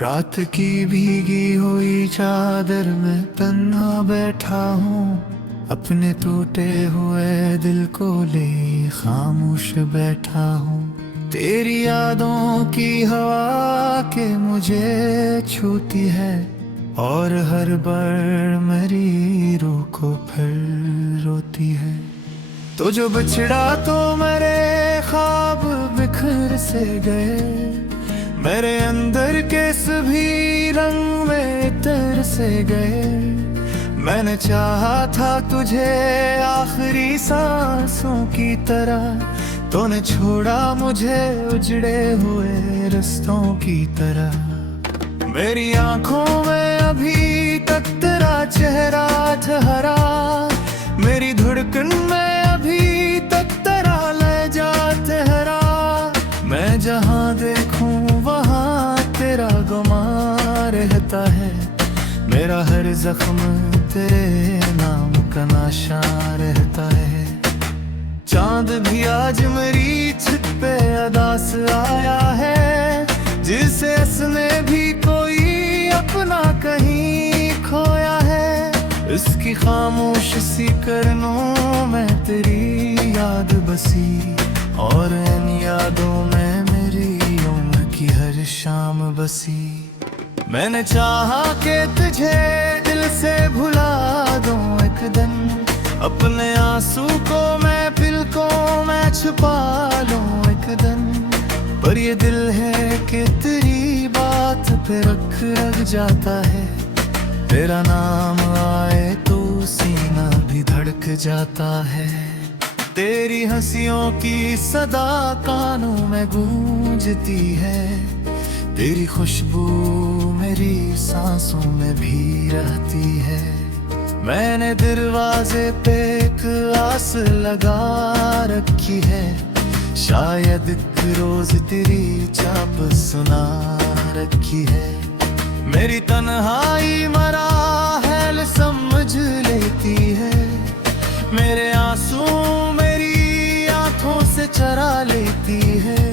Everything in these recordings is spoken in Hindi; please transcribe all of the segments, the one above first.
रात की भीगी हुई चादर में तन्हा बैठा हूँ, अपने टूटे हुए दिल को ले खामोश बैठा हूँ। तेरी यादों की हवा के मुझे छूती है और हर बार मेरी रूह को फिर रोती है। तो जो बिछड़ा तो मेरे ख्वाब बिखर से गए, मेरे अंदर के सभी रंग में तर से गए। मैंने चाहा था तुझे आखिरी सांसों की तरह, तूने छोड़ा मुझे उजड़े हुए रस्तों की तरह। मेरी आंखों में अभी तक तेरा चेहरा ठहरा, मेरी धड़कन में अभी तक तेरा लहजा ठहरा। मैं जहाँ देखूं वहाँ तेरा गुमा रहता है, मेरा हर जख्म तेरे नाम का नाशा रहता है। चांद भी आज मेरी छत पे अदास आया है, जिसे हंसने भी कोई अपना कहीं खोया है। इसकी खामोश सी करनों में तेरी याद बसी, और इन यादों में मेरी उम्र की हर शाम बसी। मैंने चाहा कि तुझे दिल से भुला दूं एक दिन, अपने आंसू को मैं पलकों में छुपा लूं एक दिन। पर ये दिल है कि तेरी बात पे रख जाता है, तेरा नाम आए तो सीना भी धड़क जाता है। तेरी हंसियों की सदा कानों में गूंजती है, तेरी खुशबू मेरी सांसों में भी रहती है। मैंने दरवाजे पे एक आस लगा रखी है, शायद एक रोज तेरी चाप सुना रखी है। मेरी तन्हाई मराहल समझ लेती है, मेरे आंसू मेरी आंखों से चरा लेती है।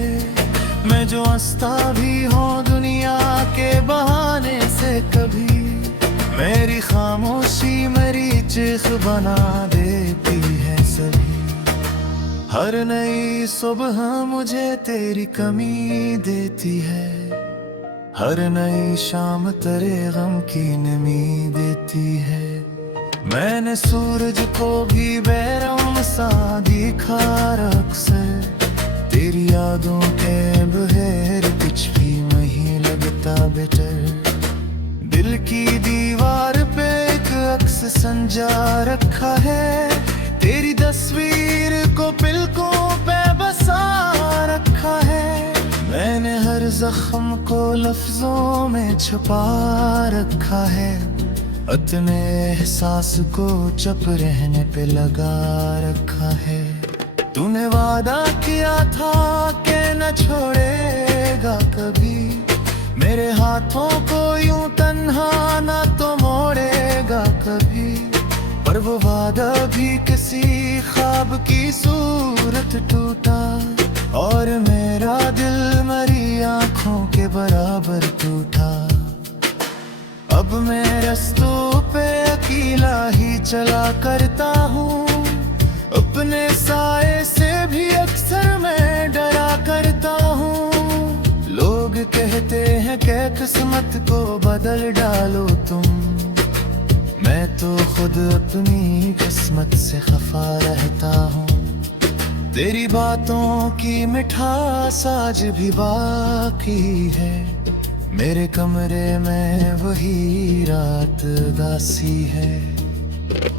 मैं जो हंसता भी हूँ दुनिया के बहाने से, कभी मेरी खामोशी मेरी चीख बना देती है सभी। हर नई सुबह मुझे तेरी कमी देती है, हर नई शाम तेरे गम की नमी देती है। मैंने सूरज को भी बैरम सा दिखा अक्सर, तेरी यादों के बगैर कुछ भी नहीं लगता बेटर। दिल की दीवार पे एक अक्स संजा रखा है, तेरी तस्वीर को पलकों पे बसा रखा है। मैंने हर जख्म को लफ्जों में छुपा रखा है, अपने एहसास को चुप रहने पे लगा रखा है। तूने वादा किया था कि न छोड़ेगा कभी, मेरे हाथों को यूं तन्हा ना तो मोड़ेगा कभी। पर वो वादा भी किसी ख्वाब की सूरत टूटा, और मेरा दिल मेरी आंखों के बराबर टूटा। अब मैं रास्तों पे अकेला ही चला करता हूँ, अपने साए से भी अक्सर मैं डरा करता हूँ। लोग कहते हैं कि किस्मत को बदल डालो तुम, मैं तो खुद अपनी किस्मत से खफा रहता हूँ। तेरी बातों की मिठास आज भी बाकी है, मेरे कमरे में वही रात दासी है।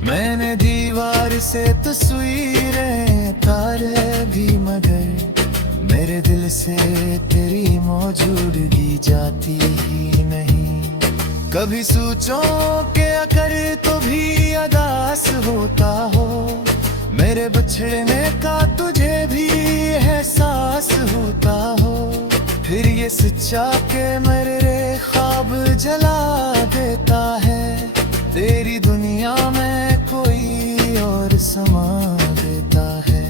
मैंने दीवार से तस्वीरें तारे भी, मगर मेरे दिल से तेरी मौजूदगी जाती ही नहीं। कभी सोचो कि अगर तो भी अदास होता हो, मेरे बिछड़ने का तुझे भी एहसास होता हो। फिर ये सच्चा के मेरे ख्वाब जला देता है, तेरी दुनिया में कोई और समा देता है।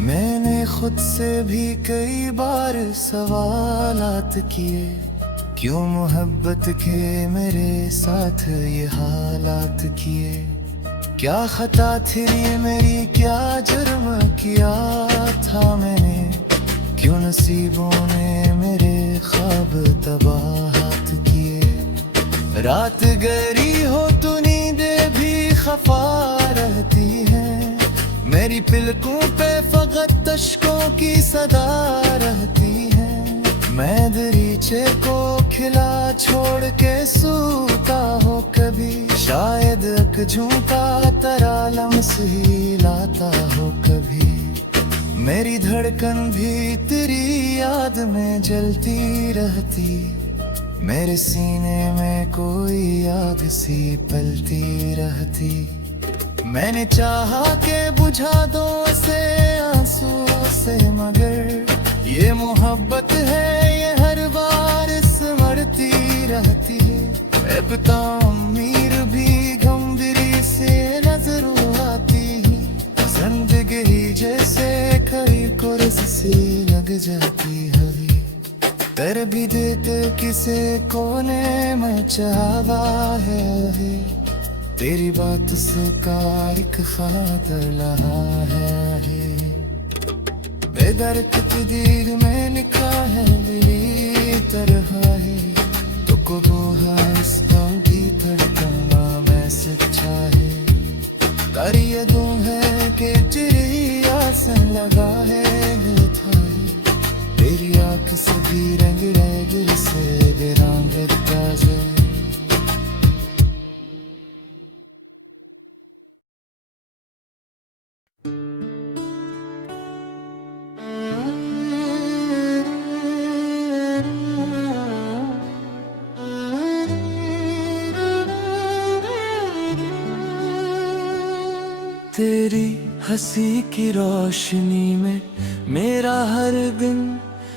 मैंने खुद से भी कई बार सवालात किए क्यों मोहब्बत के मेरे साथ ये हालात किए। क्या खता थी ये मेरी, क्या जुर्म किया था मैंने। क्यों नसीबों ने मेरे ख्वाब तबाहात किए। रात गहरी हो तो नींदें भी खफा रहती हैं। मेरी पिलकों पे फकत तश्कों की सदा रहती है। मैं दरीचे को खिला छोड़ के सूता हो कभी। शायद झुमका तरा लम्स ही लाता हो कभी। मेरी धड़कन भी तेरी याद में जलती रहती। मेरे सीने में कोई आग सी पलती रहती। मैंने चाहा के बुझा दो से आंसू से, मगर ये मोहब्बत है ये हर बार सिमरती रहती है। अब तो अमीर भी गंभीरी से नजर आती है। जिंदगी जैसे खरी कुर्स सी लग जाती है। कर भी देते किसे कोने में चाहवा है। तेरी बात से कारिक खातर लहा है। बेदर्द तकदीर में निकाह है मेरी तरह है। तो कबूहा इसका भी धड़कना मैं सच्चा है। कर ये दूं है कि तेरी आसन लगा है मिठाई। तेरी आँख से भी रंग दिल से रंग ताज़ा। तेरी हंसी की रोशनी में मेरा हर दिन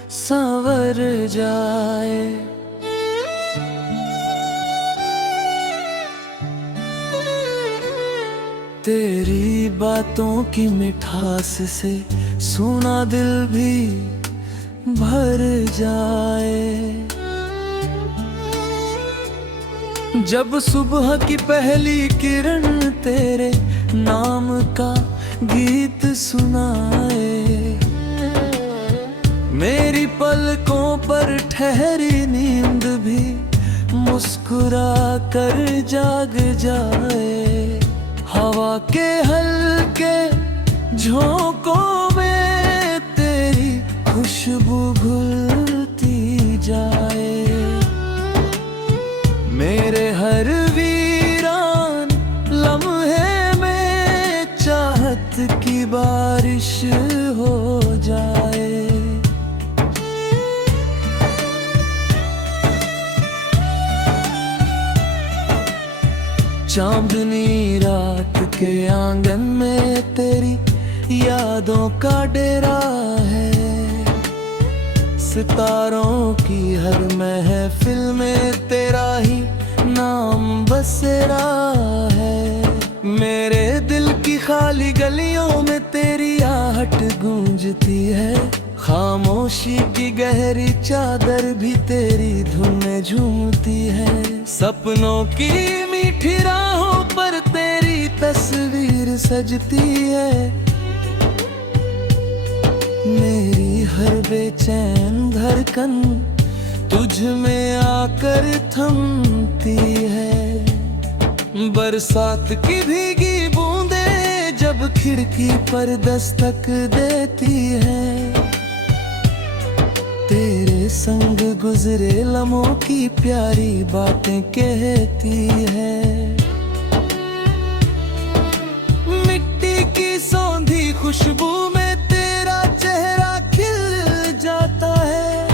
संवर जाए। तेरी बातों की मिठास से सूना दिल भी भर जाए। जब सुबह की पहली किरण तेरे नाम का गीत सुनाए। मेरी पलकों पर ठहरी नींद भी मुस्कुरा कर जाग जाए। हवा के हल्के झोंकों में तेरी खुशबू घुलती जाए। मेरे हर वीरान लम्हे में चाहत की बारिश हो जाए। चांदनी रात के आंगन में तेरी यादों का डेरा है। सितारों की हर महफिल में तेरा ही नाम बसेरा है। मेरे दिल की खाली गलियों में तेरी आहट गूंजती है। खामोशी की गहरी चादर भी तेरी धुन में झूमती है। सपनों की मीठी राहों पर तेरी तस्वीर सजती है। मेरी हर बेचैन धड़कन तुझ में आकर थमती है। बरसात की भीगी बूंदें जब खिड़की पर दस्तक देती है। तेरे संग गुजरे लम्हों की प्यारी बातें कहती है। मिट्टी की सौंधी खुशबू में तेरा चेहरा खिल जाता है।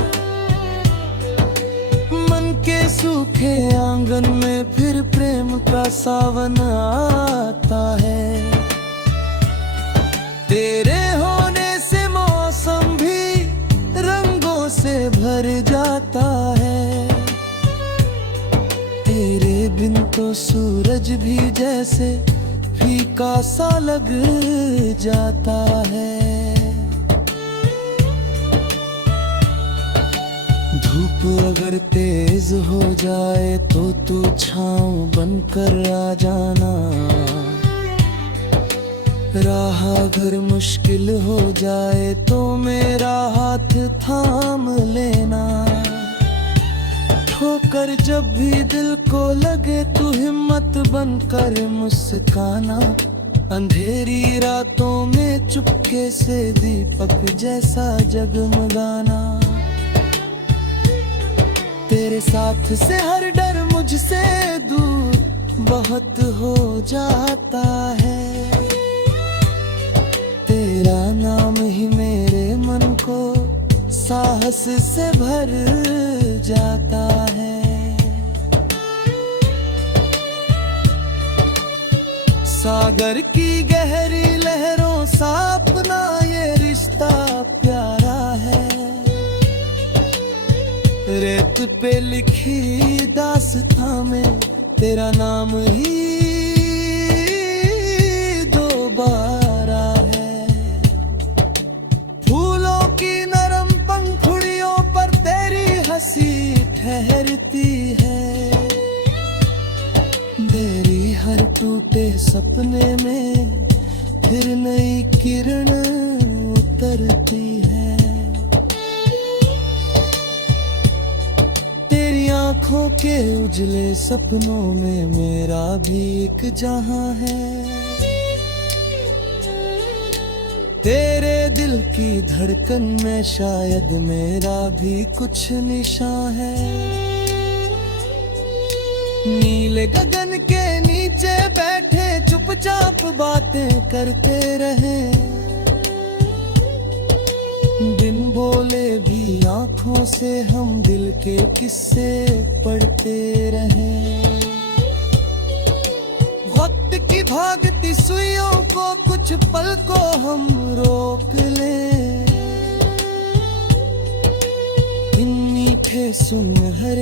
मन के सूखे आंगन में फिर प्रेम का सावन आता है। तेरे होने से मौसम भी रंगों से भर जाता है। तेरे बिन तो सूरज भी जैसे फीका सा लग जाता है। धूप अगर तेज हो जाए तो तू छाँव बनकर आ जाना, राह अगर मुश्किल हो जाए तो मेरा हाथ थाम लेना। ठोकर जब भी दिल को लगे तू हिम्मत बनकर मुस्काना, अंधेरी रातों में चुपके से दीपक जैसा जगमगाना। तेरे साथ से हर डर मुझसे दूर बहुत हो जाता है, तेरा नाम ही मेरे मन को साहस से भर जाता है। सागर की गहरी लहरों सा अपना ये रिश्ता प्यारा है, रेत पे लिखी दास्तां में तेरा नाम ही दोबारा है। फूलों की नरम पंखुड़ियों पर तेरी हंसी ठहरती है, तेरी हर टूटे सपने में फिर नई किरण उतरती है। आँखों के उजले सपनों में मेरा भी एक जहां है, तेरे दिल की धड़कन में शायद मेरा भी कुछ निशान है। नीले गगन के नीचे बैठे चुपचाप बातें करते रहे, बिन बोले भी आँखों से हम दिल के किस्से पढ़ते रहे। वक्त की भागती सुइयों को कुछ पल को हम रोक लें, इन मीठे सुनहरे